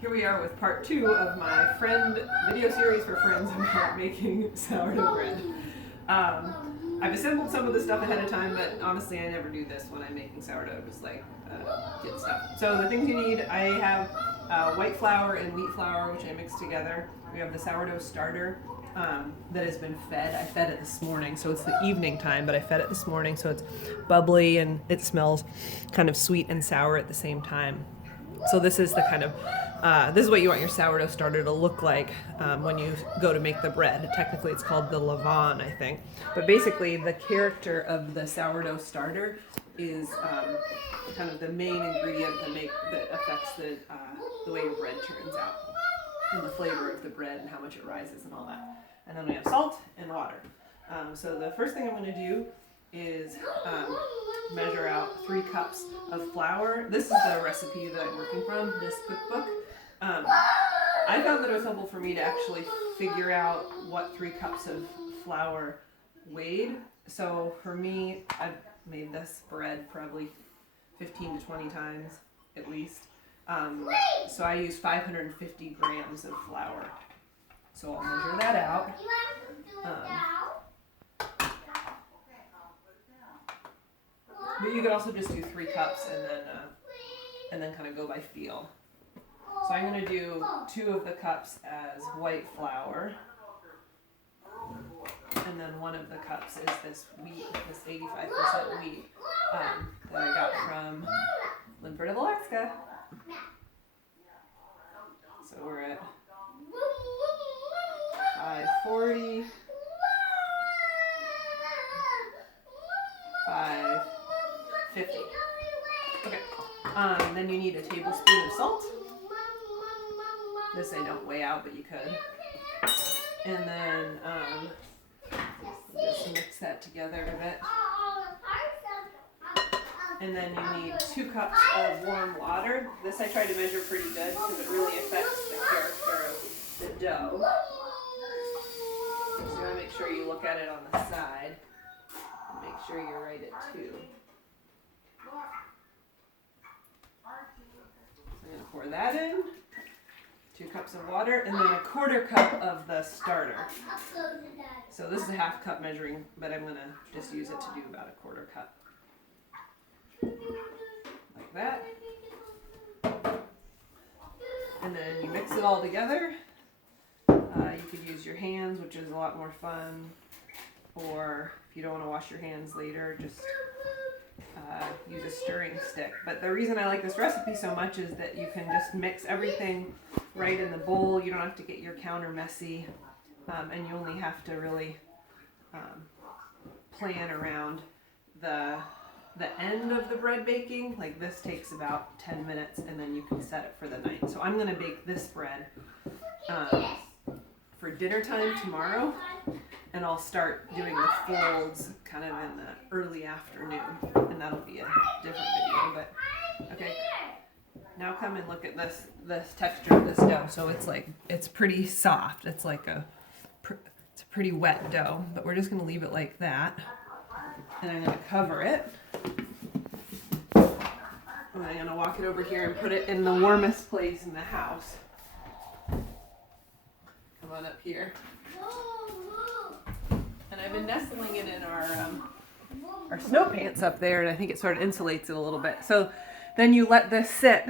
Here we are with part 2 of my friend video series for friends about making sourdough bread. I've assembled some of the stuff ahead of time, but honestly I never do this when I'm making sourdough, just like get stuff. So the things you need, I have white flour and wheat flour, which I mix together. We have the sourdough starter that has been fed. I fed it this morning, so it's the evening time, but I fed it this morning, so it's bubbly and it smells kind of sweet and sour at the same time. So this is the kind of, this is what you want your sourdough starter to look like when you go to make the bread. Technically it's called the levain, I think. But basically the character of the sourdough starter is kind of the main ingredient that affects the way your bread turns out, and the flavor of the bread and how much it rises and all that. And then we have salt and water. So the first thing I'm going to do is measure out 3 cups of flour. This is the recipe that I'm working from, this cookbook. I found that it was helpful for me to actually figure out what 3 cups of flour weighed. So for me, I've made this bread probably 15 to 20 times at least. So I use 550 grams of flour. So I'll measure that out. But you could also just do 3 cups and then kind of go by feel. So I'm going to do 2 of the cups as white flour, and then 1 of the cups is this wheat, this 85% wheat that I got from Linford of Alaska. So we're at 540, 550. Okay. Then you need a tablespoon of salt. This I don't weigh out, but you could. And then just mix that together a bit. And then you need 2 cups of warm water. This I try to measure pretty good because it really affects the character of the dough. So you want to make sure you look at it on the side and make sure you're right at 2. So I'm going to pour that in. 2 cups of water, and then a 1/4 cup of the starter. So this is a 1/2 cup measuring, but I'm going to just use it to do about a 1/4 cup. Like that. And then you mix it all together. You could use your hands, which is a lot more fun, or if you don't want to wash your hands later, just use a stirring stick. But the reason I like this recipe so much is that you can just mix everything right in the bowl. You don't have to get your counter messy, and you only have to really plan around the end of the bread baking. Like this takes about 10 minutes, and then you can set it for the night. So I'm going to bake this bread for dinner time tomorrow, and I'll start doing the folds kind of in the early afternoon, and that'll be a different video. But okay, now come and look at this texture of this dough. So it's pretty soft. It's like it's a pretty wet dough, but we're just going to leave it like that, and I'm going to cover it. And I'm going to walk it over here and put it in the warmest place in the house. Come on up here. And I've been nestling it in our snow pants up there, and I think it sort of insulates it a little bit. So then you let this sit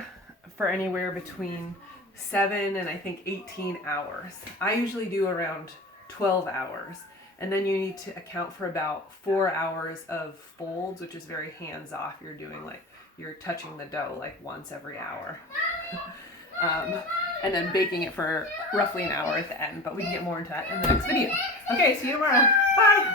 for anywhere between 7 and I think 18 hours. I usually do around 12 hours. And then you need to account for about 4 hours of folds, which is very hands-off. You're touching the dough like once every hour. And then baking it for roughly an hour at the end, but we can get more into that in the next video. Okay, see you tomorrow. Bye!